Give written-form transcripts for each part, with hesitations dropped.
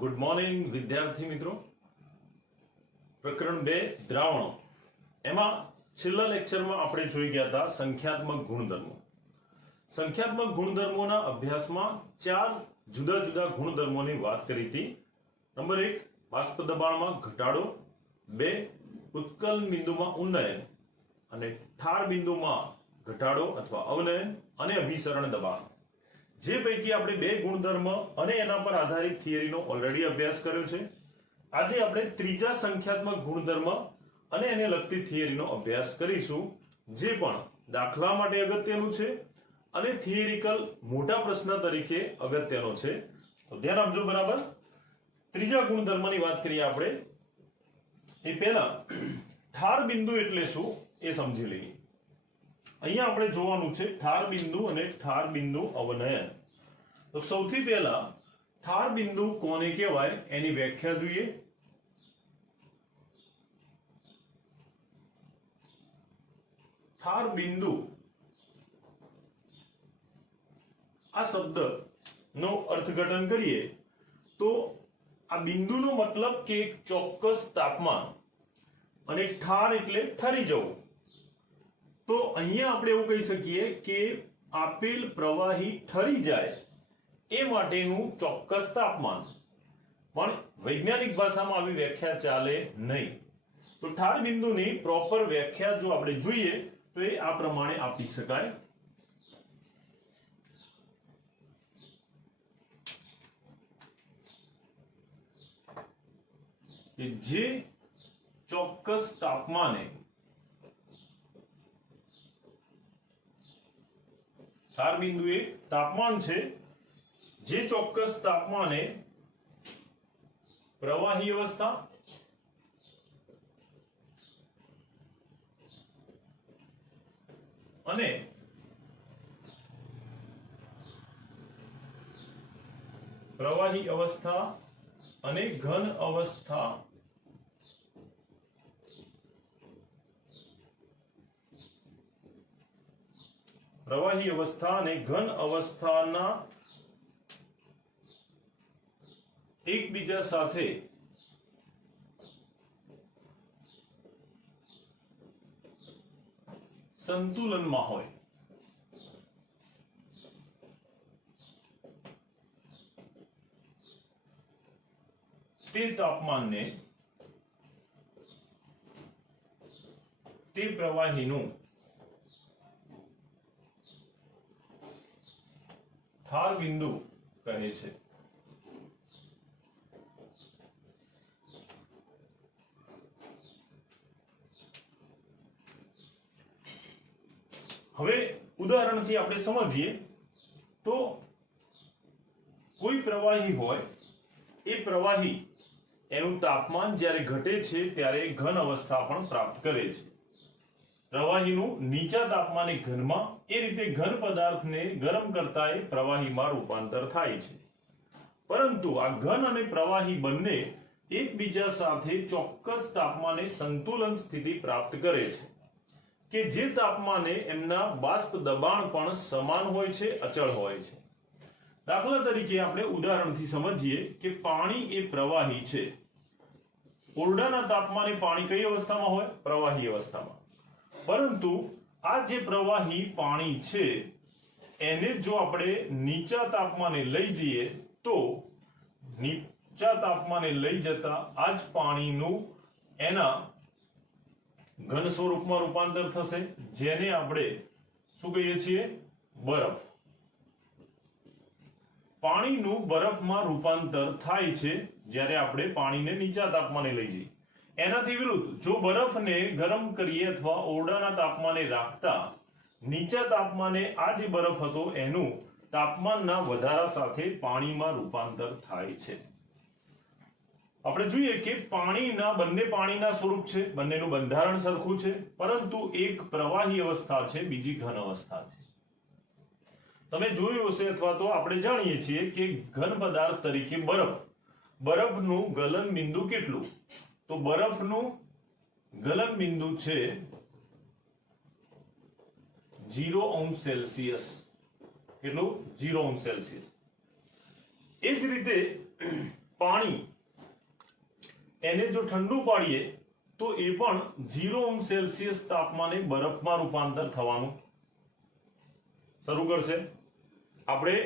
Good morning વિદ્યાર્થી મિત્રો. પ્રકરણ 2 દ્રાવણો એમાં છેલ્લા લેક્ચરમાં આપણે જોઈ ગયા હતા સંખ્યાત્મક ગુણધર્મો. સંખ્યાત્મક ગુણધર્મોના અભ્યાસમાં 4 જુદા જુદા ગુણધર્મોની વાત કરી હતી. નંબર 1 બાષ્પ દબાણમાં ઘટાડો, 2 ઉત્કલન બિંદુમાં ઉન્નયન અને ઠાર બિંદુમાં ઘટાડો અથવા અવનયન અને અભિસરણ દબાણ. જે પૈકી આપણે 2 ગુણધર્મ અને એના પર આધારિત થિયરીનો ઓલરેડી અભ્યાસ કર્યો છે. આજે આપણે ત્રીજા સંખ્યાત્મક ગુણધર્મ અને એને લગતી થિયરીનો અભ્યાસ કરીશું, જે પણ દાખલા માટે અગત્યનું છે અને થિયરિકલ મોટા પ્રશ્ન તરીકે અગત્યનો છે. તો ધ્યાન આપજો બરાબર. ત્રીજા ગુણધર્મની વાત કરીએ આપણે એ પહેલા ઠાર બિંદુ એટલે શું એ સમજી લઈએ. અહીંયા આપણે જોવાનું છે ઠાર બિંદુ અને ઠાર બિંદુ અવનયન. તો સૌથી પહેલા ઠાર બિંદુ કોને કહેવાય એની વ્યાખ્યા જોઈએ. ઠાર બિંદુ આ શબ્દનો અર્થઘટન કરીએ તો આ બિંદુનો મતલબ કે એક ચોક્કસ તાપમાન અને ઠાર એટલે ઠરી જવું. તો અહીંયા આપણે એવું કહી શકીએ કે આપેલ પ્રવાહી ઠરી જાય એ માટેનું ચોક્કસ તાપમાન. પણ વૈજ્ઞાનિક ભાષામાં આવી વ્યાખ્યા ચાલે નહીં. તો ઠાર બિંદુની પ્રોપર વ્યાખ્યા જો આપણે જોઈએ તો એ આ પ્રમાણે આપી શકાય. કે જે ચોક્કસ તાપમાને ઠાર બિંદુ એક તાપમાન છે, જે ચોક્કસ તાપમાને પ્રવાહી અવસ્થા અને પ્રવાહી અવસ્થા અને ઘન અવસ્થા પ્રવાહી અવસ્થા અને ઘન અવસ્થાના એકબીજા સાથે સંતુલનમાં હોય તે તાપમાનને તે પ્રવાહીનું ઠાર બિંદુ કહે છે. હવે ઉદાહરણથી આપણે સમજીએ તો કોઈ પ્રવાહી હોય, એ પ્રવાહી એનું તાપમાન જ્યારે ઘટે છે ત્યારે ઘન અવસ્થા પણ પ્રાપ્ત કરે છે. પ્રવાહીનું નીચા તાપમાને ઘનમાં, એ રીતે ઘન પદાર્થને ગરમ કરતા એ પ્રવાહીમાં રૂપાંતર થાય છે. પરંતુ આ ઘન અને પ્રવાહી બંને એકબીજા સાથે ચોક્કસ તાપમાને સંતુલન સ્થિતિ પ્રાપ્ત કરે છે, કે જે તાપમાને એમના બાષ્પ દબાણ પણ સમાન હોય છે, અચળ હોય છે. દાખલા તરીકે આપણે ઉદાહરણથી સમજીએ કે પાણી એ પ્રવાહી છે. ઓરડાના તાપમાને પાણી કઈ અવસ્થામાં હોય? પ્રવાહી અવસ્થામાં. પરંતુ આ જે પ્રવાહી પાણી છે એને જો આપણે નીચા તાપમાને લઈ જઈએ તો નીચા તાપમાને લઈ જતા આ જ પાણીનું એના ઘન સ્વરૂપમાં રૂપાંતર થશે, જેને આપણે શું કહીએ છીએ? બરફ. પાણીનું બરફમાં રૂપાંતર થાય છે જ્યારે આપણે પાણીને નીચા તાપમાને લઈ જઈએ. એનાથી વિરુદ્ધ જો બરફને ગરમ કરીએ અથવા ઓરડાના તાપમાને રાખતા નીચા તાપમાને આ જે બરફ હતો એનું તાપમાનના વધારા સાથે પાણીમાં રૂપાંતર થાય છે. આપણે જોઈએ કે બંને પાણીના સ્વરૂપ છે, બંનેનું બંધારણ સરખું છે, પરંતુ એક પ્રવાહી અવસ્થા છે, બીજી ઘન અવસ્થા છે. તમે જોયું હશે અથવા તો આપણે જાણીએ છીએ કે ઘન પદાર્થ તરીકે બરફનું ગલન બિંદુ કેટલું? તો બરફનું ગલન બિંદુ છે 0° કેટલું? 0° એ જ રીતે પાણી એને જો ઠંડુ પાડીએ તો એ પણ 0°C તાપમાને બરફમાં રૂપાંતર થવાનું શરૂ કરશે. આપણે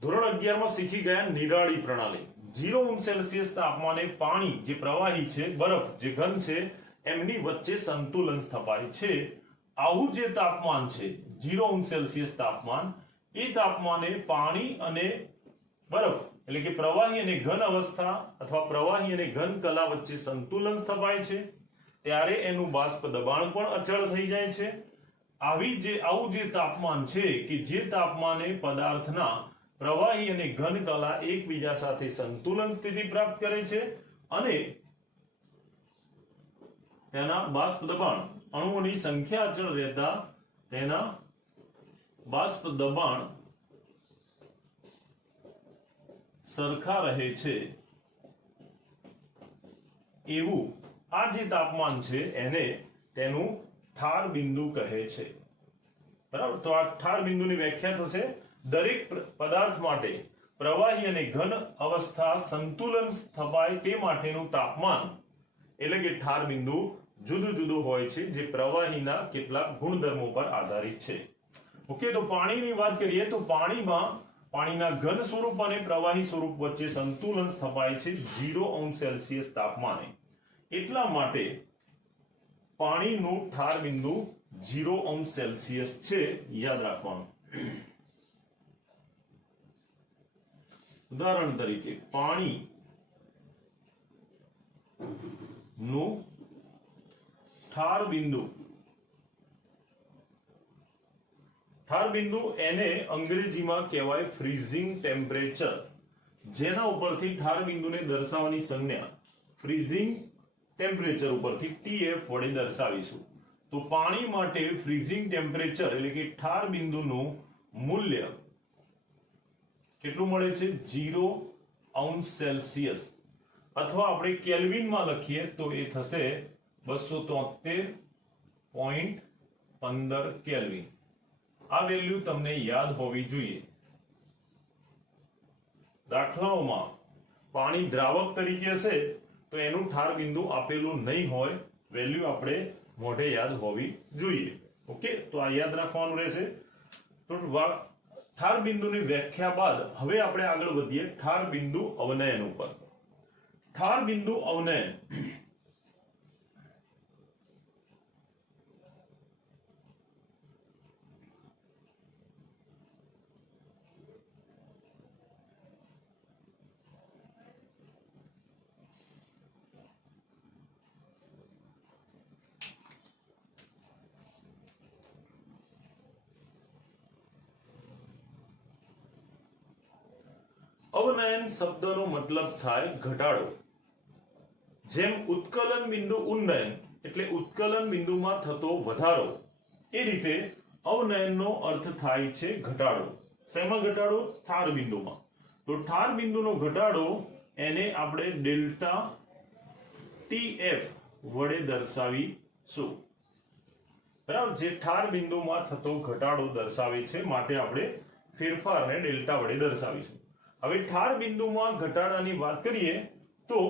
ધોરણ 11 માં શીખી ગયા નિરાળી પ્રણાલી. 0°C તાપમાને પાણી જે પ્રવાહી છે, બરફ જે ઘન છે, એમની વચ્ચે સંતુલન સ્થપાય છે. આવું જે તાપમાન છે 0°C તાપમાન, એ તાપમાને પાણી અને બરફ એટલે કે પ્રવાહી અને ઘન અવસ્થા અથવા પ્રવાહી અને ઘન કલા વચ્ચે સંતુલન સ્થપાય છે, ત્યારે એનું બાષ્પ દબાણ પણ અચળ થઈ જાય છે. આવું જે તાપમાન છે કે જે તાપમાને પદાર્થના પ્રવાહી અને ઘન કલા એકબીજા સાથે સંતુલન સ્થિતિ પ્રાપ્ત કરે છે અને તેના બાષ્પ દબાણ, અણુઓની સંખ્યા અચળ રહેતા તેના બાષ્પ દબાણ સરખા રહે છે. એવું આ જે તાપમાન છે એને તેનું ઠાર બિંદુ કહે છે. બરાબર. તો આ ઠાર બિંદુની વ્યાખ્યા થશે દરેક પદાર્થ માટે પ્રવાહી અને ઘન અવસ્થા સંતુલન સ્થપાય તે માટેનું તાપમાન એટલે કે ઠાર બિંદુ જુદું જુદું હોય છે, જે પ્રવાહીના કેટલાક ગુણધર્મો પર આધારિત છે. ઓકે, તો પાણીની વાત કરીએ તો પાણીમાં પાણીના ઘન સ્વરૂપ અને પ્રવાહી સ્વરૂપ વચ્ચે સંતુલન સ્થપાય છે 0°C તાપમાને. એટલા માટે પાણીનું ઠાર બિંદુ 0°C છે, યાદ રાખવાનું. ઉદાહરણ તરીકે પાણી નું ઠાર બિંદુ એને અંગ્રેજીમાં કહેવાય ફ્રીઝિંગ ટેમ્પરેચર, જેના ઉપરથી ઠાર બિંદુને દર્શાવવાની સંજ્ઞા ફ્રીઝિંગ ટેમ્પરેચર ઉપરથી TF વડે દર્શાવીશું. તો પાણી માટે ફ્રીઝિંગ ટેમ્પરેચર એટલે કે ઠાર બિંદુનું મૂલ્ય કેટલું મળે છે? 0°C, અથવા આપણે કેલ્વિનમાં લખીએ તો એ થશે 273.15 કેલ્વિન. આ વેલ્યુ તમને યાદ હોવી જોઈએ. દાખલાઓમાં પાણી દ્રાવક તરીકે હશે તો એનું ઠાર બિંદુ આપેલું નહીં હોય, વેલ્યુ આપણે મોઢે યાદ હોવી જોઈએ. ઓકે, તો આ યાદ રાખવાનું રહેશે. તો ઠાર બિંદુની વ્યાખ્યા બાદ હવે આપણે આગળ વધીએ ઠાર બિંદુ અવનયન ઉપર. ઠાર બિંદુ અવનયન અવનયન શબ્દનો મતલબ થાય ઘટાડો. જેમ ઉત્કલન બિંદુ ઉન્નયન એટલે ઉત્કલન બિંદુમાં થતો વધારો, એ રીતે અવનયનનો અર્થ થાય છે ઘટાડો. શેમાં ઘટાડો? ઠાર બિંદુમાં. તો ઠાર બિંદુનો ઘટાડો એને આપણે ડેલ્ટા TF વડે દર્શાવીશું. બરાબર, જે ઠાર બિંદુમાં થતો ઘટાડો દર્શાવે છે, માટે આપણે ફેરફારને ડેલ્ટા વડે દર્શાવીશું. હવે ઠાર બિંદુમાં ઘટાડાની વાત કરીએ તો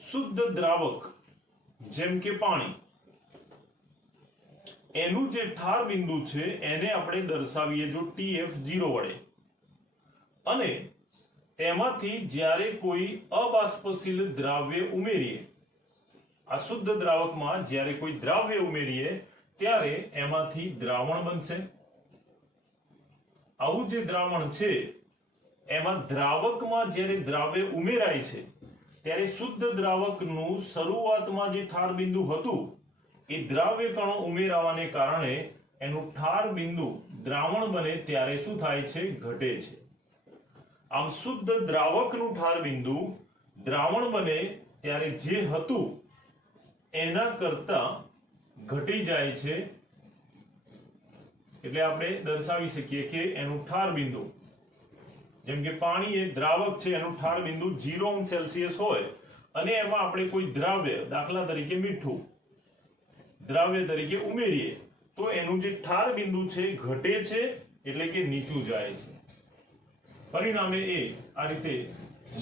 શુદ્ધ દ્રાવક જેમ કે પાણી, એનું જે ઠાર બિંદુ છે એને આપણે દર્શાવીએ જો TF0 વડે, અને તેમાંથી જ્યારે કોઈ અબાષ્પશીલ દ્રાવ્ય ઉમેરીએ, આ શુદ્ધ દ્રાવકમાં જ્યારે કોઈ દ્રાવ્ય ઉમેરીએ ત્યારે એમાંથી દ્રાવણ બનશે. આવું જે દ્રાવણ છે એમાં દ્રાવકમાં જ્યારે દ્રાવ્ય ઉમેરાય છે ત્યારે શુદ્ધ દ્રાવકનું શરૂઆતમાં જે ઠાર બિંદુ હતું એ દ્રાવ્ય કણો ઉમેરાવાને કારણે એનું ઠાર બિંદુ દ્રાવણ બને ત્યારે શું થાય છે? ઘટે છે. આમ શુદ્ધ દ્રાવકનું ઠાર બિંદુ દ્રાવણ બને ત્યારે જે હતું એના કરતા ઘટી જાય છે. એટલે આપણે દર્શાવી શકીએ કે એનું ઠાર બિંદુ, જેમ કે પાણી એ દ્રાવક છે, એનું ઠાર બિંદુ 0°C હોય અને એમાં આપણે કોઈ દ્રાવ્ય, દાખલા તરીકે મીઠું દ્રાવ્ય તરીકે ઉમેરીએ તો એનું જે ઠાર બિંદુ છે ઘટે છે, એટલે કે નીચું જાય છે. પરિણામે એ આ રીતે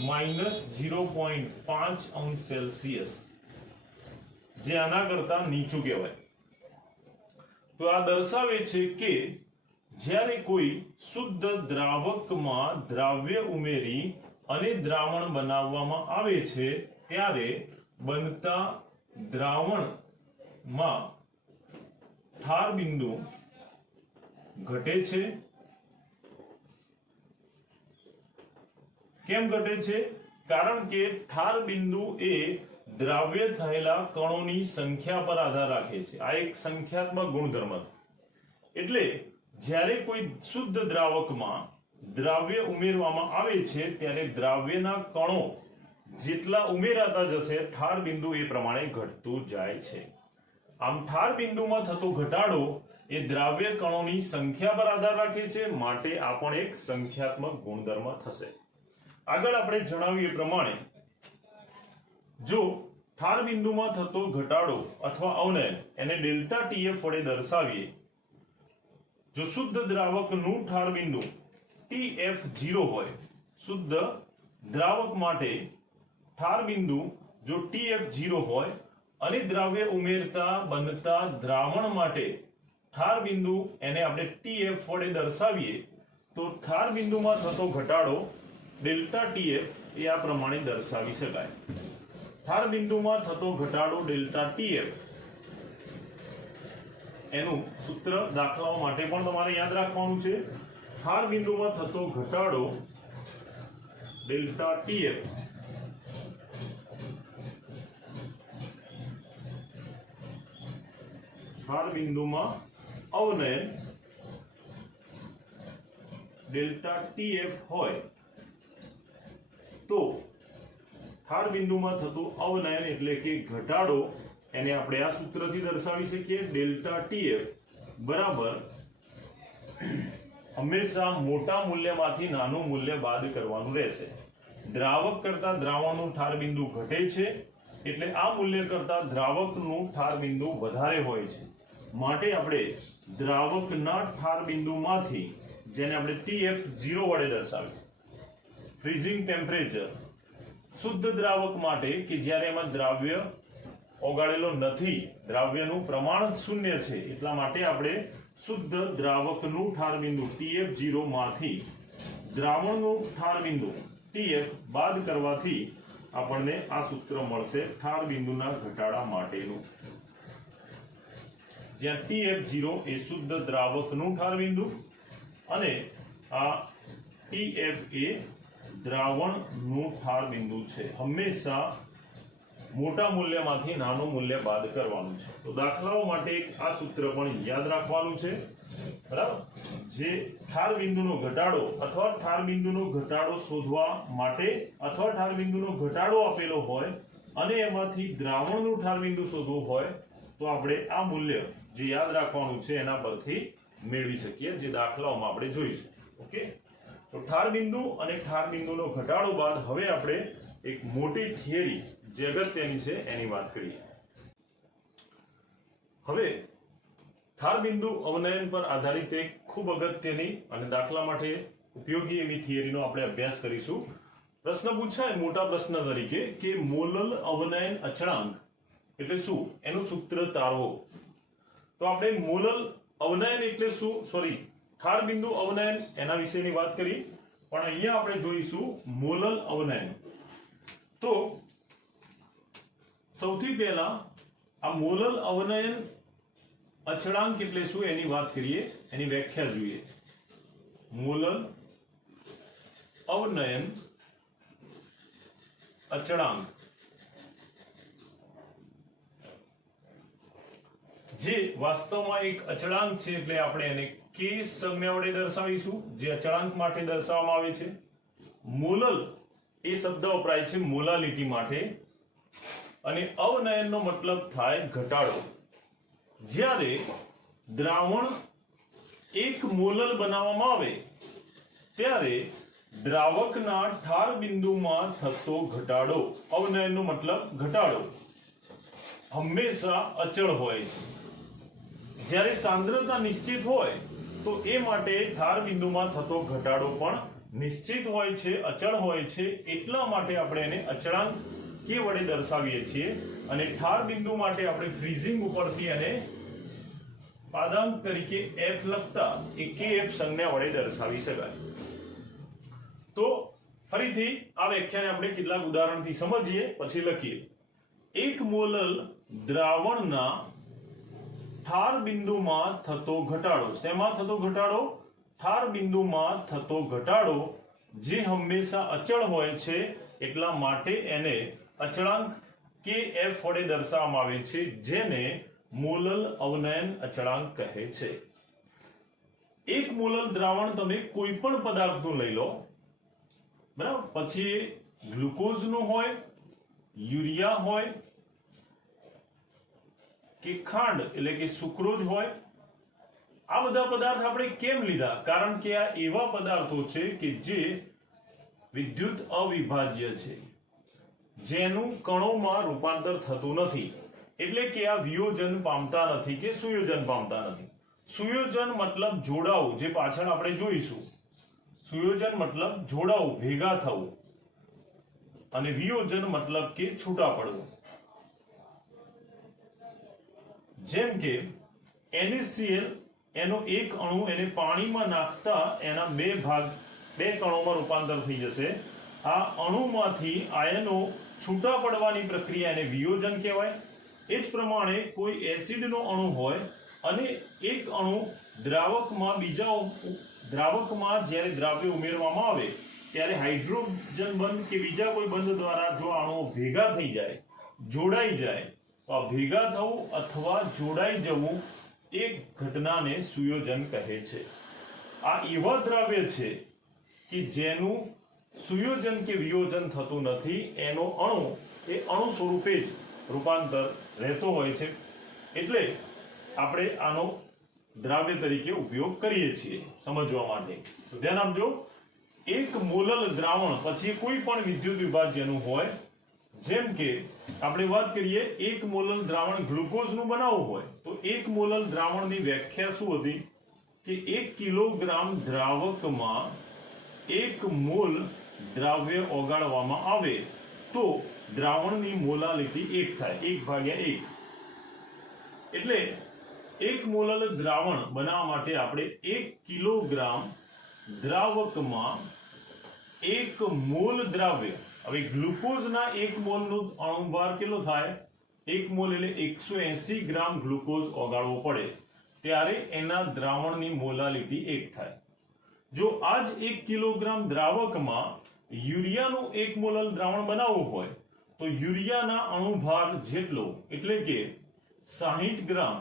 -0.5°C જે આના કરતા નીચું કહેવાય. તો આ દર્શાવે છે કે જ્યારે કોઈ શુદ્ધ દ્રાવકમાં દ્રાવ્ય ઉમેરી અને દ્રાવણ બનાવવામાં આવે છે ત્યારે બનતા દ્રાવણમાં ઠાર બિંદુ ઘટે છે. કેમ ઘટે છે? કારણ કે ઠાર બિંદુ એ દ્રાવ્ય થયેલા કણોની સંખ્યા પર આધાર રાખે છે. આ એક સંખ્યાત્મક ગુણધર્મ છે. એટલે જ્યારે કોઈ શુદ્ધ દ્રાવકમાં દ્રાવ્ય ઉમેરવામાં આવે છે ત્યારે દ્રાવ્યના કણો જેટલા ઉમેરાતા જશે ઠાર બિંદુ એ પ્રમાણે ઘટતું જાય છે. આમ ઠાર બિંદુમાં થતો ઘટાડો એ દ્રાવ્ય કણોની સંખ્યા પર આધાર રાખે છે, માટે આ પણ એક સંખ્યાત્મક ગુણધર્મ થશે. આગળ આપણે જણાવીએ પ્રમાણે જો ઠાર બિંદુમાં થતો ઘટાડો અથવા અવનયન એને ડેલ્ટા TF વડે દર્શાવીએ. જો શુદ્ધ દ્રાવકનું ઠાર બિંદુ TF0 હોય, શુદ્ધ દ્રાવક માટે ઠાર બિંદુ જો TF0 હોય અને દ્રાવ્ય ઉમેરતા બનતા દ્રાવણ માટે ઠાર બિંદુ એને આપણે TF વડે દર્શાવીએ તો ઠાર બિંદુમાં થતો ઘટાડો ડેલ્ટા TF એ આ પ્રમાણે દર્શાવી શકાય. ઠાર બિંદુમાં થતો ઘટાડો ડેલ્ટા TF એનું સૂત્ર દાખલાઓ માટે પણ તમારે યાદ રાખવાનું છે. ઠાર બિંદુમાં થતો ઘટાડો ડેલ્ટા TF ઠાર બિંદુમાં અવનયન ડેલ્ટા TF હોય તો ઠાર બિંદુમાં થતું અવનયન એટલે કે ઘટાડો એને આપણે આ સૂત્રથી દર્શાવી શકીએ. ડેલ્ટા TF બરાબર હંમેશા મોટા મૂલ્યમાંથી નાનું મૂલ્ય બાદ કરવાનું રહેશે. દ્રાવક કરતા દ્રાવણનું ઠાર બિંદુ ઘટે છે એટલે આ મૂલ્ય કરતા દ્રાવકનું ઠાર બિંદુ વધારે હોય છે, માટે આપણે દ્રાવકના ઠાર બિંદુમાંથી જેને આપણે TF0 વડે દર્શાવીએ. ફ્રીઝિંગ ટેમ્પરેચર શુદ્ધ દ્રાવક માટે કે જ્યારે એમાં દ્રાવ્ય ઓગાળેલો નથી, દ્રાવ્યનું પ્રમાણ શૂન્ય છે, એટલા માટે આપણે શુદ્ધ દ્રાવકનું ઠાર બિંદુ TF0 માંથી દ્રાવણનું ઠાર બિંદુ TF બાદ કરવાથી આપણને આ સૂત્ર મળશે ઠાર બિંદુના ઘટાડા માટેનું, જ્યાં TF0 એ શુદ્ધ દ્રાવકનું ઠાર બિંદુ અને આ TF એ દ્રાવણનું ઠાર બિંદુ છે. હંમેશા મોટા મૂલ્યમાંથી નાનું મૂલ્ય બાદ કરવાનું છે. તો દાખલાઓ માટે આ સૂત્ર પણ યાદ રાખવાનું છે, બરાબર. જે ઠાર બિંદુનો ઘટાડો અથવા ઠાર બિંદુનો ઘટાડો શોધવા માટે અથવા ઠાર બિંદુનો ઘટાડો આપેલો હોય અને એમાંથી દ્રાવણનું ઠાર બિંદુ શોધવું હોય તો આપણે આ મૂલ્ય જે યાદ રાખવાનું છે એના પરથી મેળવી શકીએ, જે દાખલાઓમાં આપણે જોઈશું. ઓકે, તો ઠાર બિંદુ અને ઠાર બિંદુનો ઘટાડો બાદ હવે આપણે એક મોટી થિયરી જે અગત્યની છે એની વાત કરીએ. હવે ઠાર બિંદુ અવનયન પર આધારિત એક ખૂબ અગત્યની અને દાખલા માટે ઉપયોગી એવી થિયરીનો આપણે અભ્યાસ કરીશું. પ્રશ્ન પૂછાય મોટા પ્રશ્ન તરીકે કે મોલલ અવનયન અચળાંક એટલે શું, એનું સૂત્ર તારવો. તો આપણે મોલલ અવનયન એટલે શું, સોરી ઠાર બિંદુ અવનયન એના વિશેની વાત કરી, પણ અહીંયા આપણે જોઈશું મોલલ અવનયન. તો સૌથી પહેલા આ મોલલ અવનયન અચળાંક એટલે શું એની વાત કરીએ, એની વ્યાખ્યા જોઈએ. મોલલ અવનયન અચળાંક જે વાસ્તવમાં એક અચળાંક છે, એટલે આપણે એને કે સંજ્ઞા વડે દર્શાવીશું, જે અચળાંક માટે દર્શાવવામાં આવે છે. મોલલ એ શબ્દ વપરાય છે મોલાલિટી માટે અને અવનયનનો મતલબ થાય ઘટાડો. જ્યારે દ્રાવણ એક મોલલ બનાવવામાં આવે ત્યારે દ્રાવકના ઠાર બિંદુમાં થતો ઘટાડો, અવનયનનો મતલબ ઘટાડો, હંમેશા અચળ હોય છે. જ્યારે સાંદ્રતા નિશ્ચિત હોય તો એ માટે ઠાર બિંદુમાં થતો ઘટાડો પણ નિશ્ચિત હોય છે, અચળ હોય છે, એટલા માટે આપણે એને અચળાંક કે વડે દર્શાવીએ છીએ અને ઠાર બિંદુ માટે આપણે ફ્રીઝિંગ ઉપરથી એને પાદાંક તરીકે f લખતા એ kf સંજ્ઞા વડે દર્શાવી શકાય। તો ફરીથી આ વ્યાખ્યાને આપણે કેટલાક ઉદાહરણથી સમજીએ પછી લખીએ। એક મોલલ દ્રાવણના ઠાર બિંદુમાં થતો ઘટાડો, શેમાં થતો ઘટાડો? ઠાર બિંદુમાં થતો ઘટાડો જે હંમેશા અચળ હોય છે એટલા માટે એને અચળાંક kf વડે દર્શાવવામાં આવે છે, જેને મોલલ અવનયન અચળાંક કહે છે। એક મોલલ દ્રાવણ તમે કોઈ પણ પદાર્થનું લઈ લો, બરાબર, પછી ગ્લુકોઝનું હોય, યુરિયા હોય કે ખાંડ એટલે કે સુક્રોઝ હોય, આ બધા પદાર્થ આપણે કેમ લીધા? કારણ કે આ એવા પદાર્થો છે કે જે વિદ્યુત અવિભાજ્ય છે, જેનું કણોમાં રૂપાંતર થતું નથી, એટલે કે આ વિયોજન પામતા નથી કે સુયોજન પામતા નથી। સુયોજન મતલબ જોડાવું, જે પાછળ આપણે જોઈશું। સુયોજન મતલબ જોડાવું, ભેગા થવું, અને વિયોજન મતલબ કે છૂટા પડવું। જેમ કે NaCl એનો એક અણુ એને પાણીમાં નાખતા એના બે કણોમાં રૂપાંતર થઈ જશે। આ અણુમાંથી આયનો છૂટા પડવાની પ્રક્રિયા એને વિયોજન કહેવાય। એ જ પ્રમાણે કોઈ એસિડનો અણુ હોય અને એક અણુ દ્રાવકમાં જ્યારે દ્રાવ્ય ઉમેરવામાં આવે ત્યારે હાઇડ્રોજન બંધ કે બીજા કોઈ બંધ દ્વારા જો અણુઓ ભેગા થઈ જાય, જોડાઈ જાય, તો આ ભેગા થવું અથવા જોડાઈ જવું એ ઘટનાને સુયોજન કહે છે। આ એવા દ્રાવ્ય છે કે જેનું સુયોજન કે વિયોજન થતું નથી, એનો અણુ એ અણુ સ્વરૂપે જ રૂપાંતર રહેતો હોય છે, એટલે આપણે આનો દ્રાવ્ય તરીકે ઉપયોગ કરીએ છીએ સમજવા માટે। તો ધ્યાન આપજો, એક મોલલ દ્રાવણ પછી કોઈ પણ વિદ્યુત વિભાજ્યનું હોય, જેમ કે આપણે વાત કરીએ એક મોલલ દ્રાવણ ગ્લુકોઝનું બનાવવું હોય તો એક મોલલ દ્રાવણની વ્યાખ્યા શું હતી કે 1 કિલોગ્રામ દ્રાવકમાં 1 મોલ દ્રાવ્ય ઓગાળવામાં આવે તો દ્રાવણની મોલાલિટી 1 થાય, 1/1। એટલે 1 મોલલ દ્રાવણ બનાવવા માટે આપણે 1 કિલોગ્રામ દ્રાવકમાં 1 મોલ દ્રાવ્ય, હવે ગ્લુકોઝના 1 મોલનું અણુભાર કેટલો થાય? 1 મોલ એટલે 180 ગ્રામ ગ્લુકોઝ ઓગાળવો પડે, ત્યારે એના દ્રાવણની મોલાલિટી 1 થાય। જો આ જ 1 કિલોગ્રામ દ્રાવકમાં યુરિયાનું 1 મોલલ દ્રાવણ બનાવવું હોય તો યુરિયાના અણુભાર જેટલો, એટલે કે 60 ગ્રામ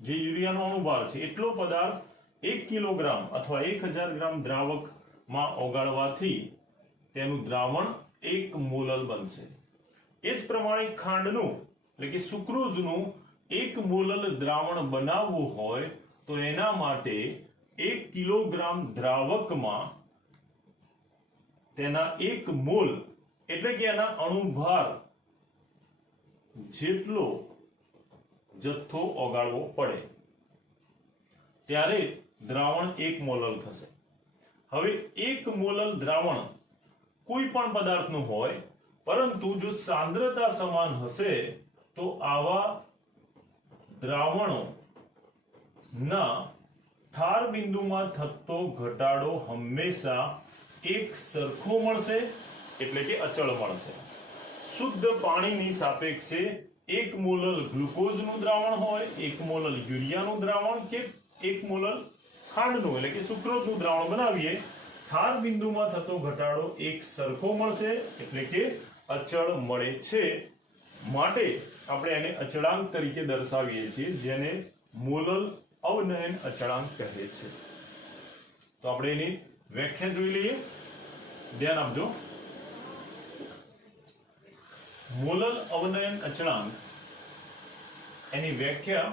જે યુરિયાનો અણુભાર છે એટલો પદાર્થ 1 કિલોગ્રામ અથવા 1000 ગ્રામ દ્રાવકમાં ઓગાળવાથી તેનું દ્રાવણ 1 મોલલ બનશે। એ જ પ્રમાણે ખાંડનું એટલે કે સુક્રોઝનું 1 મોલલ દ્રાવણ બનાવવું હોય તો એના માટે 1 કિલોગ્રામ દ્રાવકમાં તેના 1 મોલ એટલે કે એના અણુભાર જેટલો જથ્થો ઓગાળવો પડે, ત્યારે દ્રાવણ 1 મોલલ થશે। હવે 1 મોલલ દ્રાવણ કોઈ પણ પદાર્થનું હોય, પરંતુ જો સાંદ્રતા સમાન હશે તો આવા દ્રાવણો ના ઠાર બિંદુમાં થતો ઘટાડો હંમેશા એક સરખો મળશે, એટલે કે અચળ મળશે। શુદ્ધ પાણીની સાપેક્ષે 1 મોલલ ગ્લુકોઝનું દ્રાવણ હોય, 1 મોલલ યુરિયાનું દ્રાવણ કે 1 મોલલ ખાંડનું એટલે કે સુક્રોઝનું દ્રાવણ બનાવીએ, ઠાર બિંદુમાં થતો ઘટાડો એક સરખો મળશે, એટલે કે અચળ મળે છે। માટે આપણે એને અચળાંક તરીકે દર્શાવીએ છીએ, જેને મોલલ અવનયન અચળાંક કહે છે। તો આપણે એની વ્યાખ્યા જોઈ લઈએ, ધ્યાન આપજો। મોલલ અવનયન અચળાંક એની વ્યાખ્યા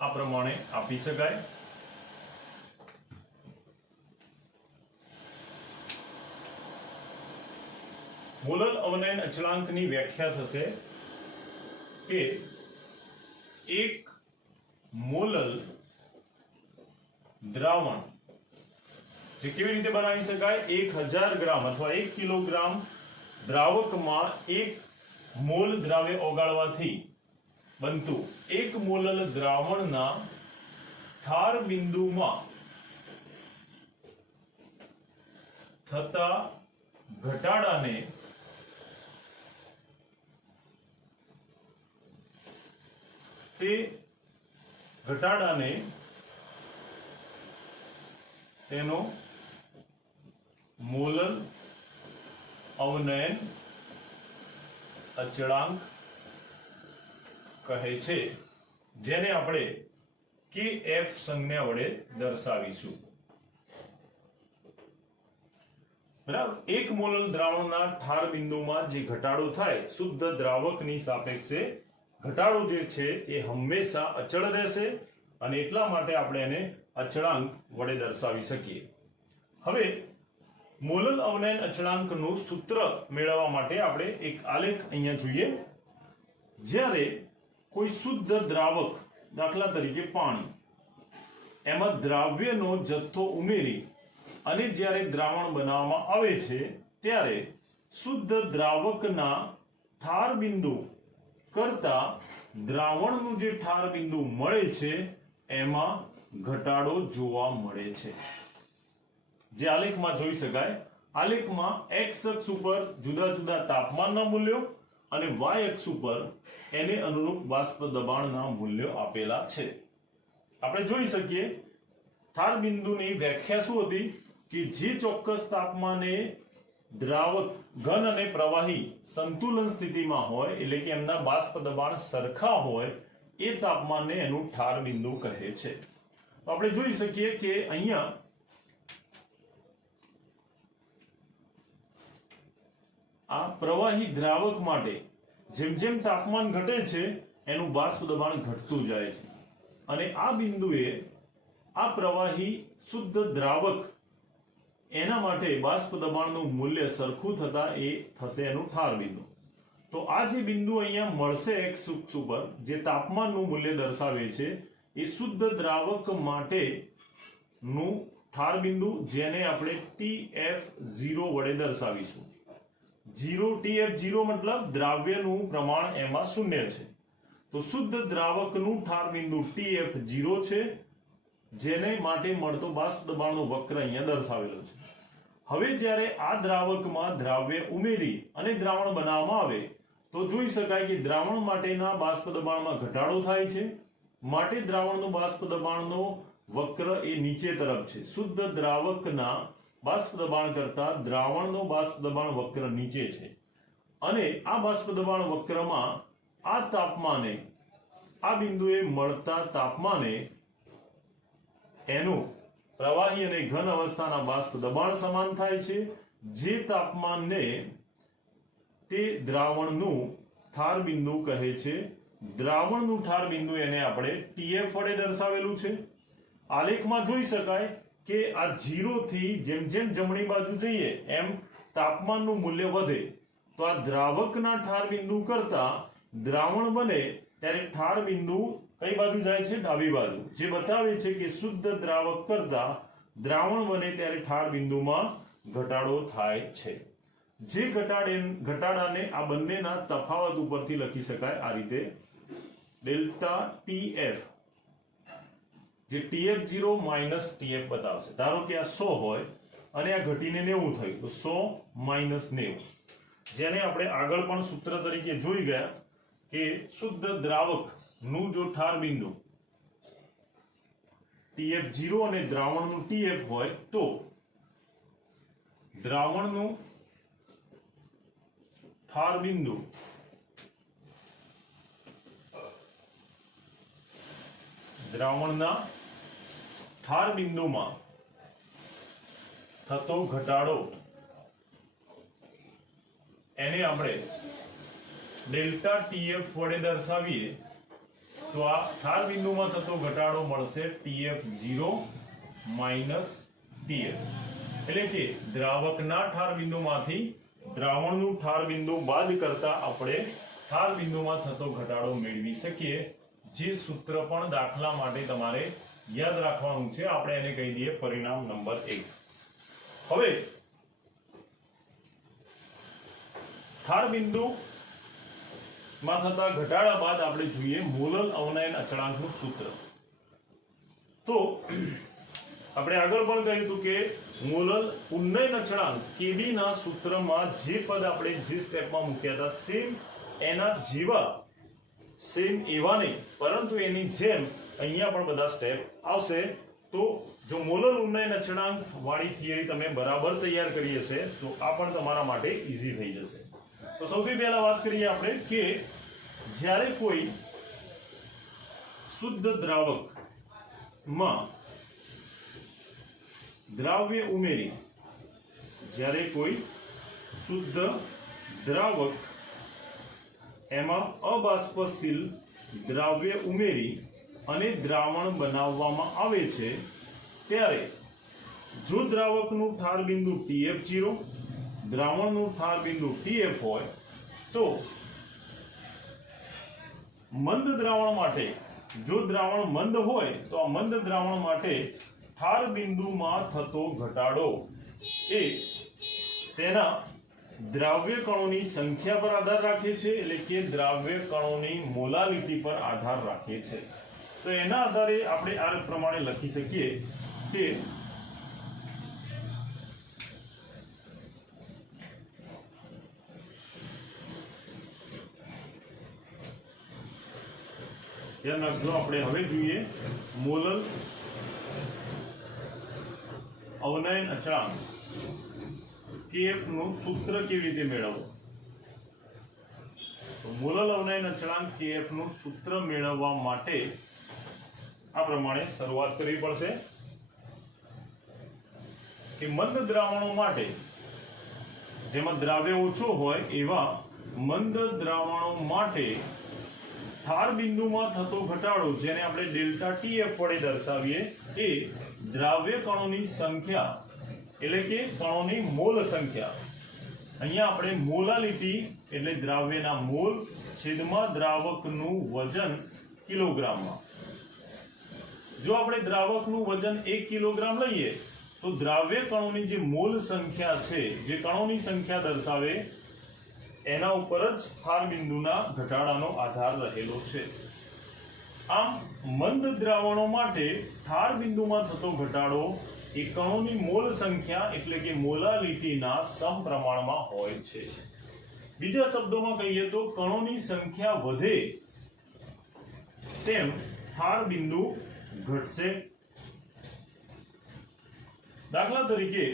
આ પ્રમાણે આપી શકાય। મોલલ અવનયન અચળાંકની વ્યાખ્યા થશે કે 1 મોલલ દ્રાવણ જે કેવી રીતે બનાવી શકાય? 1000 ગ્રામ અથવા 1 કિલોગ્રામ દ્રાવકમાં 1 મોલ દ્રાવ્ય ઓગાળવાથી બનતું 1 મોલ દ્રાવણના ઠાર બિંદુમાં થતા ઘટાડાને તેનો મોલર અવનયન અચળાંક કહે છે, જેને આપણે KF સંજ્ઞા વડે દર્શાવીશું. બરાબર. 1 મોલર દ્રાવણના ઠાર બિંદુમાં જે ઘટાડો થાય શુદ્ધ દ્રાવકની સાપેક્ષે ઘટાડો જે છે એ હંમેશા અચળ રહેશે અને એટલા માટે આપણે એને અચળાંક વડે દર્શાવી શકીએ. હવે મોલર અવનયન અચળાંકનું સૂત્ર મેળવવા માટે આપણે એક આલેખ અહીંયા જોઈએ. જ્યારે કોઈ શુદ્ધ દ્રાવક, દાખલા તરીકે પાણી, એમાં દ્રાવ્યનો જથ્થો ઉમેરી અને જ્યારે દ્રાવણ બનાવવામાં આવે છે ત્યારે શુદ્ધ દ્રાવકના ઠાર બિંદુ કરતા દ્રાવણનું જે ઠાર બિંદુ મળે છે એમાં ઘટાડો જોવા મળે છે, જે આલેખમાં જોઈ શકાય. આલેખમાં x અક્ષ ઉપર જુદા જુદા તાપમાનના મૂલ્યો અને y અક્ષ ઉપર એને અનુરૂપ બાષ્પ દબાણના મૂલ્યો આપેલા છે. આપણે જોઈ શકીએ ઠાર બિંદુની વ્યાખ્યા શું હતી કે જે ચોક્કસ તાપમાને દ્રાવક, ઘન અને પ્રવાહી સંતુલન સ્થિતિમાં હોય, એટલે કે એમના બાષ્પ દબાણ સરખા હોય, એ તાપમાનને એનું ઠાર બિંદુ કહે છે. તો આપણે જોઈ શકીએ કે અહીંયા આ પ્રવાહી દ્રાવક માટે જેમ જેમ તાપમાન ઘટે છે એનું બાષ્પ દબાણ ઘટતું જાય છે અને આ બિંદુએ આ પ્રવાહી શુદ્ધ દ્રાવક એના માટે બાષ્પ દબાણનું મૂલ્ય સરખું થતા એ થશે એનું ઠાર બિંદુ. તો આ જે બિંદુ અહીંયા મળશે x અક્ષ ઉપર, જે તાપમાનનું મૂલ્ય દર્શાવે છે, એ શુદ્ધ દ્રાવક માટેનું ઠાર બિંદુ, જેને આપણે TF0 વડે દર્શાવીશું. TF0 મતલબ દ્રાવ્યનું પ્રમાણ એમાં શૂન્ય છે. તો શુદ્ધ દ્રાવકનું ઠાર બિંદુ TF0 છે, જેને માટે મળતો બાષ્પ દબાણનો વક્ર અહીંયા દર્શાવેલો છે. હવે જ્યારે આ દ્રાવકમાં દ્રાવ્ય ઉમેરી અને દ્રાવણ બનાવવામાં આવે તો જોઈ શકાય કે દ્રાવણ માટેના બાષ્પ દબાણમાં ઘટાડો થાય છે, માટે દ્રાવણનું બાષ્પ દબાણનો વક્ર એ નીચે તરફ છે. શુદ્ધ દ્રાવકના બાષ્પ દબાણ કરતા દ્રાવણનો બાષ્પ દબાણ વક્ર નીચે છે અને આ બાષ્પ દબાણ વક્રમાં આ તાપમાને, આ બિંદુએ મળતા તાપમાને એનું પ્રવાહી અને ઘન અવસ્થાના બાષ્પ દબાણ સમાન થાય છે. જે તાપમાનને તે દ્રાવણનું ઠાર બિંદુ કહે છે. દ્રાવણનું ઠાર બિંદુ એને આપણે TF વડે દર્શાવેલું છે. આલેખમાં જોઈ શકાય કે આ 0 થી જેમ જેમ જમણી બાજુ જઈએ એમ તાપમાનનું મૂલ્ય વધે, તો આ દ્રાવકના ઠાર બિંદુ કરતા દ્રાવણ બને ત્યારે ઠાર બિંદુ કઈ બાજુ જાય છે? ડાબી બાજુ, જે બતાવે છે કે શુદ્ધ દ્રાવક કરતા દ્રાવણ બને ત્યારે ઠાર બિંદુમાં ઘટાડો થાય છે. જે ઘટાડાને આ બંનેના તફાવત ઉપરથી લખી શકાય આ રીતે: ડેલ્ટા TF, જે TF0 માઇનસ TF બતાવશે. ધારો કે આ 100 હોય અને આ ઘટીને 90 થયું, તો 100 માઇનસ 90, જેને આપણે આગળ પણ સૂત્ર તરીકે જોઈ ગયા કે શુદ્ધ દ્રાવક નું જો ઠાર બિંદુ TF0 અને દ્રાવણનું TF હોય તો દ્રાવણનું ઠાર બિંદુ દ્રાવણના ઠાર બિંદુમાં થતો ઘટાડો એને આપણે ડેલ્ટા TF વડે દર્શાવીએ તો આ ઠાર બિંદુમાં થતો ઘટાડો મળશે TF0 માઇનસ TF. એટલે કે દ્રાવકના ઠાર બિંદુમાંથી દ્રાવણનું ઠાર બિંદુ બાદ કરતા આપણે ઠાર બિંદુમાં થતો ઘટાડો મેળવી શકીએ. જે સૂત્ર પણ દાખલા માટે તમારે યાદ રાખવાનું છે. આપણે એને કહી દઈએ પરિણામ નંબર 1. હવે ઠાર બિંદુ માં થતા ઘટાડા બાદ આપણે જોઈએ મોલલ અવનયન અચળાંકનું સૂત્ર. તો આપણે આગળ પણ કહ્યું હતું કે મોલલ ઉન્નયન અચળાંક કેબી ના સૂત્રમાં જે પદ આપણે જે સ્ટેપમાં મૂક્યા હતા સેમ એના જેવા સેમ એવા નહીં પરંતુ એની જેમ અહીંયા પણ બધા સ્ટેપ આવશે. તો જો મોલલ ઉન્નયન અચળાંક વાળી થિયરી તમે બરાબર તૈયાર કરી હશે તો આ પણ તમારા માટે ઈઝી થઈ જશે. તો સૌથી પહેલા વાત કરીએ આપણે કે જ્યારે કોઈ શુદ્ધ દ્રાવકમાં દ્રાવ્ય ઉમેરી જ્યારે કોઈ શુદ્ધ દ્રાવક એમાં અબાષ્પશીલ દ્રાવ્ય ઉમેરી અને દ્રાવણ બનાવવામાં આવે છે ત્યારે જો દ્રાવકનું ઠાર બિંદુ TF0 દ્રાવણનું ઠાર બિંદુ TF હોય તો મંદ દ્રાવણ માટે જો દ્રાવણ મંદ હોય તો આ મંદ દ્રાવણ માટે ઠાર બિંદુમાં થતો ઘટાડો એ તેના દ્રાવ્ય કણોની સંખ્યા પર આધાર રાખે છે એટલે કે દ્રાવ્ય કણોની મોલાલિટી પર આધાર રાખે છે. તો એના આધારે આપણે આ પ્રમાણે લખી શકીએ કે ધ્યાન રાખજો આપણે હવે જોઈએ મોલલ અવનયન અચળાંક KF નું સૂત્ર કેવી રીતે મેળવવું. તો મોલલ અવનયન અચળાંક KF નું સૂત્ર મેળવવા માટે આ પ્રમાણે શરૂઆત કરવી પડશે કે મંદ દ્રાવણો માટે જેમાં દ્રાવ્ય ઓછો હોય એવા મંદ દ્રાવણો માટે ઠાર બિંદુમાં થતો ઘટાડો જેને આપણે ડેલ્ટા TF વડે દર્શાવીએ એ દ્રાવ્ય કણોની સંખ્યા એટલે કે કણોની મોલ સંખ્યા. અહીંયા આપણે મોલાલિટી એટલે દ્રાવ્યના મોલ છેદમાં દ્રાવકનું વજન કિલોગ્રામમાં. જો આપણે દ્રાવકનું વજન 1 કિલોગ્રામ લઈએ તો દ્રાવ્ય કણોની જે મોલ સંખ્યા છે જે કણોની સંખ્યા દર્શાવે એના ઉપર જ ઠાર બિંદુના ઘટાડાનો આધાર રહેલો છે. આમ મંદ દ્રાવણો માટે ઠાર બિંદુમાં થતો ઘટાડો એ કણોની મોલ સંખ્યા એટલે કે મોલાલિટીના સમપ્રમાણમાં હોય છે. બીજા શબ્દોમાં કહીએ તો કણોની સંખ્યા વધે તેમ ઠાર બિંદુ ઘટશે. દાખલા તરીકે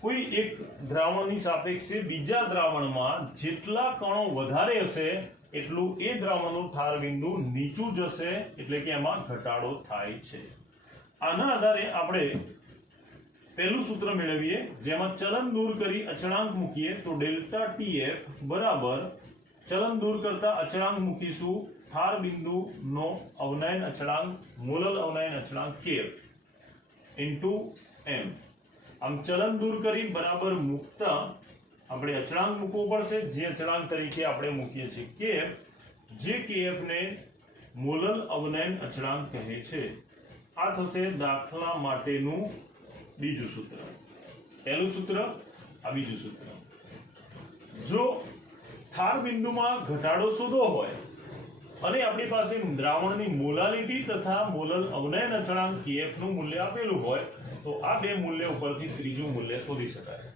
કોઈ એક દ્રાવણની સાપેક્ષે બીજા દ્રાવણમાં જેટલા કણો વધારે હશે એટલું એ દ્રાવણનું ઠાર બિંદુ નીચું જશે એટલે કે એમાં ઘટાડો થાય છે. આના આધારે આપણે પહેલું સૂત્ર મેળવીએ જેમાં ચલન દૂર કરી અચળાંક મૂકીએ તો ડેલ્ટા TF બરાબર ચલન દૂર કરતા અચળાંક મૂકીશું ઠાર બિંદુનો અવનયન અચળાંક મોલલ અવનયન અચળાંક KF ઇન્ટુ m. આમ ચલન દૂર કરી બરાબર મૂકતા આપણે અચળાંક મૂકવો પડશે જે અચળાંક તરીકે આપણે મૂકીએ છીએ KF જે KF ને મોલલ અવનયન અચળાંક કહે છે. આ થશે દાખલા માટેનું બીજું સૂત્ર. પહેલું સૂત્ર આ બીજું સૂત્ર. જો ઠાર બિંદુમાં ઘટાડો શોધવો હોય અને આપણી પાસે દ્રાવણની મોલાલિટી તથા મોલલ અવનયન અચળાંક KF નું મૂલ્ય આપેલું હોય તો આ બે મૂલ્ય ઉપરથી ત્રીજું મૂલ્ય શોધી શકાય.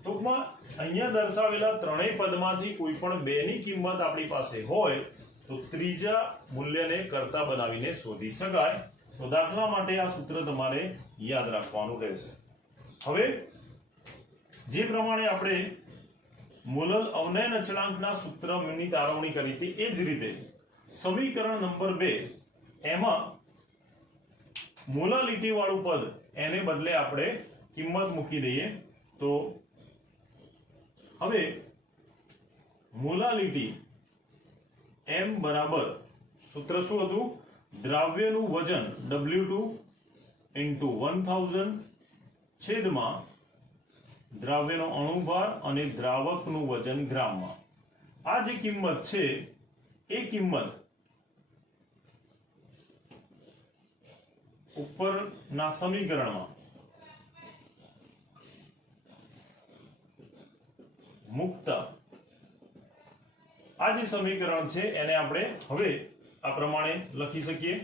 ટૂંકમાં અહીંયા દર્શાવેલા ત્રણેય પદમાંથી કોઈ પણ બેની કિંમત આપણી પાસે હોય તો ત્રીજા મૂલ્યને કરતા બનાવીને શોધી શકાય. તો દાખલા માટે આ સૂત્ર તમારે યાદ રાખવાનું રહેશે. હવે જે પ્રમાણે આપણે મોલલ અવનયન અચળાંકના સૂત્રની તારવણી કરી હતી એ જ રીતે સમીકરણ નંબર 2 એમાં મોલાલિટી વાળું પદ એને બદલે આપણે કિંમત મૂકી દઈએ. તો હવે મોલાલિટી m બરાબર સૂત્ર શું હતું દ્રાવ્યનું વજન W2 into 1000 છેદમાં દ્રાવ્યનો અણુભાર અને દ્રાવકનું વજન ગ્રામમાં. આ જે કિંમત છે એ કિંમત ઉપરના સમીકરણમાં મૂકતા આ જે સમીકરણ છે એને આપણે હવે આ પ્રમાણે લખી શકીએ.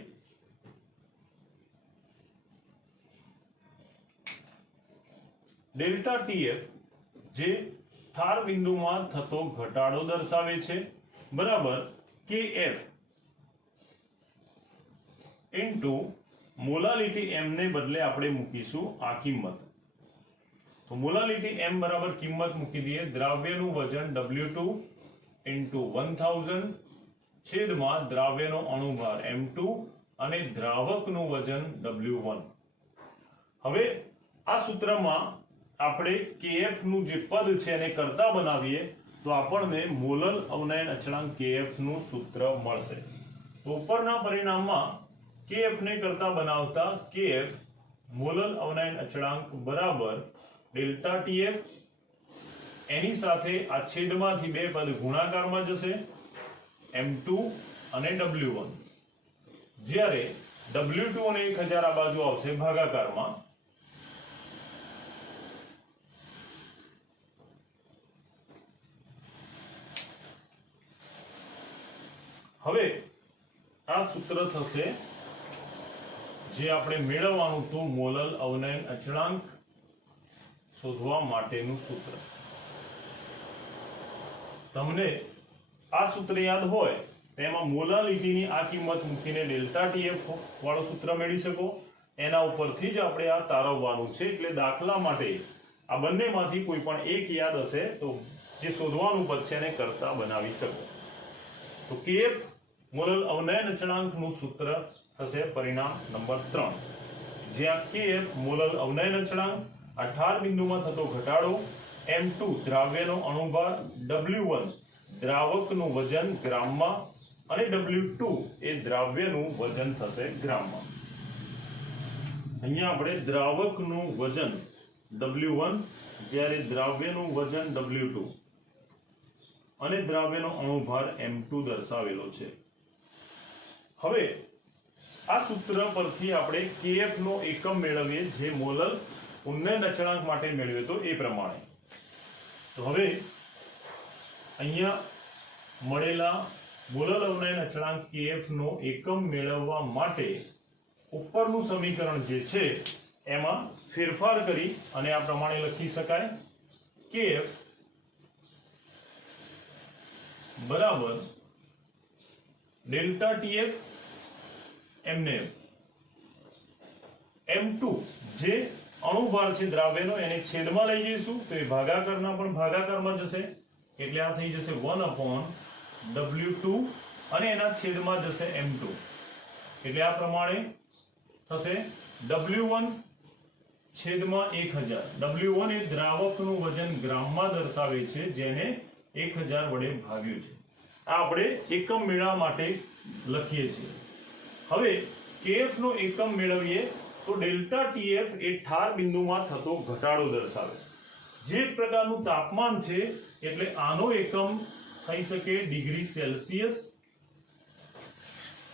ડેલ્ટા ટીએફ જે ઠાર બિંદુમાં થતો ઘટાડો દર્શાવે છે બરાબર કેએફ ઇન્ટુ મોલાલિટી એમ ને બદલે આપણે મૂકીશું આ કિંમત. તો મોલાલિટી એમ બરાબર કિંમત મૂકી દઈએ દ્રાવ્યનું વજન W2 ઇન્ટુ 1000 છેદમાં દ્રાવ્યનો અણુભાર M2 અને દ્રાવકનું વજન W1. હવે આ સૂત્રમાં આપણે kf નું જે પદ છે એને કરતા બનાવીએ તો આપણને મોલલ અવનયન અચળાંક kf નું સૂત્ર મળશે. તો ઉપરના પરિણામમાં kf ને કરતા બનાવતા kf મોલલ અવનયન અચળાંક બરાબર ડેલ્ટા tf એની સાથે આ છેદમાંથી બે પદ ગુણાકારમાં જશે M2 અને W1 જ્યારે W2 અને 1000 આ બાજુ આવશે ભાગાકારમાં. હવે આ સૂત્ર થશે જે આપણે મેળવવાનું હતું મોલલ અવનયન અચળાંક શોધવા માટેનું સૂત્ર. તમને આ સૂત્ર યાદ હોય તેમાં મોલાલિટીની આ કિંમત મૂકીને ડેલ્ટા ટીએફ વાળું સૂત્ર મેળવી શકો. એના ઉપરથી જ આપણે આ તારવવાનું છે. એટલે દાખલા માટે આ બંનેમાંથી કોઈ પણ એક યાદ હશે તો જે શોધવાનું પદ છે એને કરતા બનાવી શકો. તો kf મોલલ અવનયન અચળાંકનું સૂત્ર થશે પરિણામ નંબર 3 જ્યાં kf મોલલ અવનયન અચળાંક આ ઠાર બિંદુમાં થતો ઘટાડો M2 દ્રાવ્યનો અણુભાર W1 દ્રાવકનું વજન ગ્રામમાં અને W2 એ દ્રાવ્યનું વજન થશે ગ્રામમાં. અહીંયા આપણે દ્રાવકનું વજન W1 જ્યારે દ્રાવ્યનું વજન W2 અને દ્રાવ્યનો અણુભાર M2 દર્શાવેલો છે. હવે આ સૂત્ર પરથી આપણે kf નો એકમ મેળવીએ જે મોલલ ઉન્નયન અચળાંક માટે મેળવ્યો તો એ પ્રમાણે. તો હવે અહીંયા મળેલા મોલલ અવનયન અચળાંક kf નો એકમ મેળવવા માટે ઉપરનું સમીકરણ જે છે એમાં ફેરફાર કરી અને આ પ્રમાણે લખી શકાય kf બરાબર ડેલ્ટા tf એમને M2 જે અણુભાર છે દ્રાવ્યનો એને છેદમાં લઈ જઈશું તો એ ભાગાકારના પણ ભાગાકારમાં જશે એટલે આ થઈ જશે 1/W2 અને એના છેદમાં જશે M2 એટલે આ પ્રમાણે થશે W1 છેદમાં 1000. W1 એ દ્રાવકનું વજન ગ્રામમાં દર્શાવે છે જેને 1000 વડે ભાગ્યું છે. આ આપણે એકમ મેળવવા માટે લખીએ છીએ. હવે kf નો એકમ મેળવીએ તો ડેલ્ટા tf એ ઠાર બિંદુમાં થતો ઘટાડો દર્શાવે. જે પ્રકારનું તાપમાન છે એટલે આનો એકમ થઈ શકે ડિગ્રી સેલ્સિયસ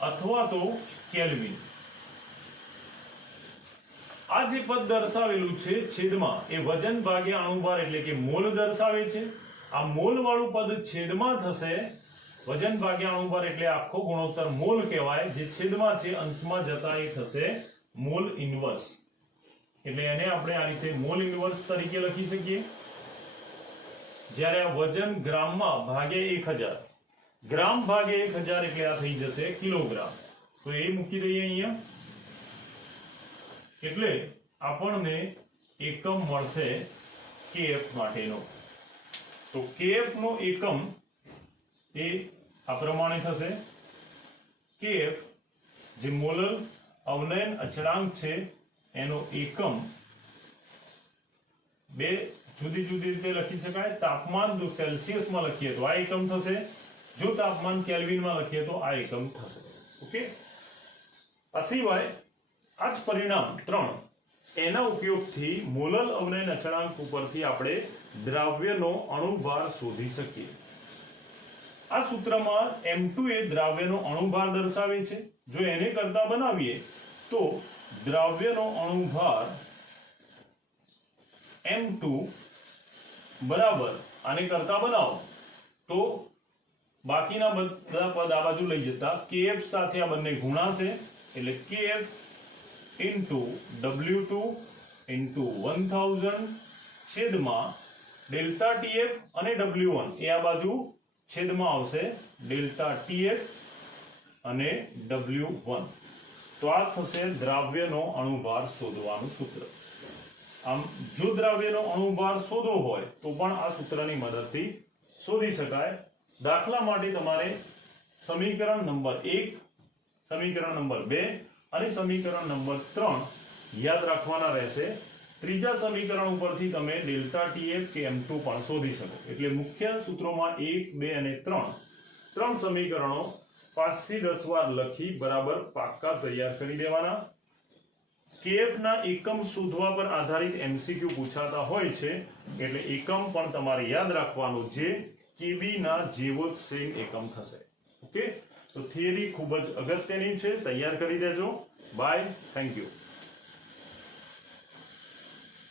અથવા તો કેલ્વિન. આ જે પદ દર્શાવેલું છે છેદમાં એ વજન ભાગ્યા અણુભાર એટલે કે મોલ દર્શાવે છે. આ મોલ વાળું પદ છેદમાં થશે વજન ભાગ્યા અણુભાર એટલે આખો ગુણોત્તર મોલ કહેવાય. જે છેદમાં છે અંશમાં જતા એ થશે મોલ ઇન્વર્સ. એટલે એને આપણે આ રીતે મોલ ઇન્વર્સ તરીકે લખી શકીએ. જ્યારે આ વજન ગ્રામમાં ભાગ્યા 1000 ગ્રામ ભાગ્યા 1000 એટલે આ થઈ જશે કિલોગ્રામ. તો એ મૂકી દઈએ અહીંયા એટલે આપણને એકમ મળશે kf માટેનો. તો kf નો એકમ એ આ પ્રમાણે થશે kf જે મોલલ અવનયન અચળાંક છે એનો એકમ બે જુદી જુદી રીતે લખી શકાય. તાપમાન જો સેલ્સિયસમાં લખીએ તો આ એકમ થશે, જો તાપમાન કેલ્વિનમાં લખીએ તો આ એકમ થશે. ઓકે. આ સિવાય આ જ પરિણામ 3 એના ઉપયોગથી મોલલ અવનયન અચળાંક ઉપરથી આપણે દ્રાવ્યનો અણુભાર શોધી શકીએ. આ સૂત્રમાં M2 એ દ્રાવ્યનો અણુભાર દર્શાવે છે. જો એને કરતા બનાવીએ તો દ્રાવ્યનો અણુભાર M2 બરાબર આને કરતા બનાવો તો બાકીના બધા પદ આ બાજુ લઈ જતા kf સાથે આ બંને ગુણાશે એટલે kf into w2 into 1000 છેદમાં ડેલ્ટા tf અને w1 એ આ બાજુ છેદમાં આવશે ડેલ્ટા tf અને w1 તો આ થશે દ્રાવ્યનો અણુભાર શોધવાનું સૂત્ર આમ જો દ્રાવ્યનો અણુભાર શોધવો હોય તો પણ આ સૂત્રની મદદથી શોધી શકાય દાખલા માટે તમારે સમીકરણ નંબર 1 સમીકરણ નંબર 2 અને સમીકરણ નંબર 3 યાદ રાખવાના રહેશે ત્રીજા સમીકરણ ઉપરથી તમે ડેલ્ટા tf કે m2 પણ શોધી શકો એટલે મુખ્ય સૂત્રોમાં 1 2 અને 3 સમીકરણો 5 થી 10 વાર લખી બરાબર પાક્કા તૈયાર કરી દેવાના kf ના એકમ શોધવા પર આધારિત MCQ પૂછાતા હોય છે એટલે એકમ પણ તમારે યાદ રાખવાનું જે kb ના જેવો જ સેમ એકમ થશે ઓકે તો થિયરી ખૂબ જ અગત્યની છે તૈયાર કરી દેજો બાય થેન્ક યુ